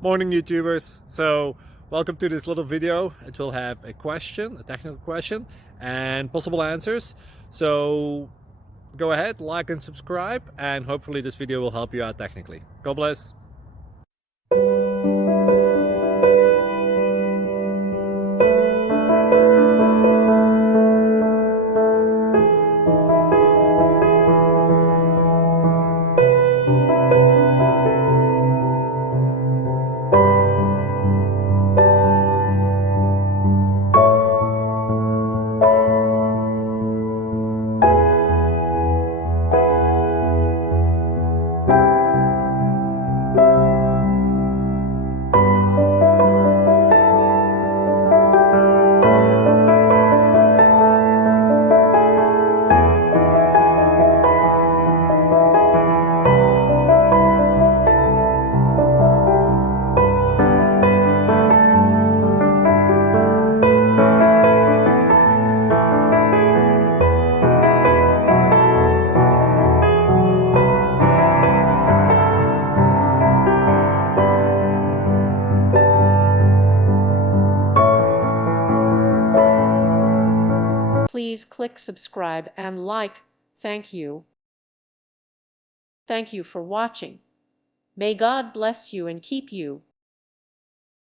Morning YouTubers. So welcome to this little video. It will have a question, a technical question, and possible answers. So go ahead, like and subscribe, and hopefully this video will help you out technically. God bless. Please click subscribe and like. Thank you. Thank you for watching. May God bless you and keep you.